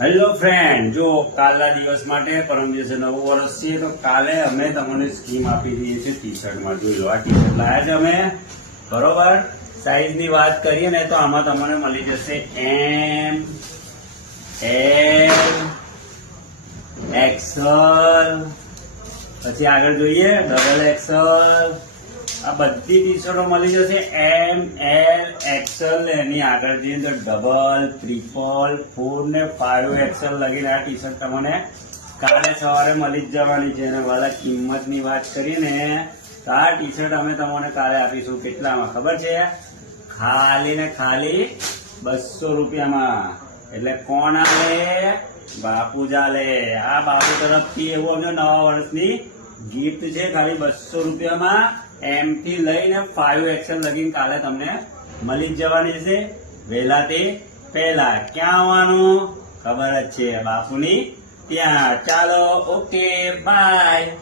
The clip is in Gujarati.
હેલો ફ્રેન્ડ, જો કાલના દિવસ માટે પરમ દિવસે નવું વર્ષ છે તો કાલે અમે તમને સ્કીમ આપી દઈએ છીએ ટી શર્ટમાં. જોઈ લો, આ ટી શર્ટ લાયા છે અમે, બરોબર. સાઈઝ ની વાત કરીએ ને તો આમાં તમને મળી જશે એમ, એલ, એક્સલ, પછી આગળ જોઈએ ડબલ એક્સલ. આ બધી ટી શર્ટો મળી જશે એમ, એલ, એક્સલ. એની આગળ જઈએ તો ડબલ, ટ્રિપલ, 4 ને 5 એક્સલ લગીને આ ટી શર્ટ તમને કાલે સવારે મળી જ જવાની છે. અને વાલા કિંમતની વાત કરીએ ને તો આ ટી શર્ટ અમે તમને કાલે આપીશું કેટલામાં ખબર છે? ખાલી ને ખાલી 200 રૂપિયામાં. એટલે કોણ આલે? બાપુ જ આલે. આ બાપુ તરફથી એવું અમને નવા વર્ષની ગિફ્ટ છે. ખાલી 200 રૂપિયામાં એમ થી લઈને 5 એક્સલ લગીને કાલે તમને મળી જ જવાની છે. વહેલાથી પહેલા ક્યાં આવવાનું ખબર જ છે, બાપુની ત્યાં. ચાલો, ઓકે, બાય.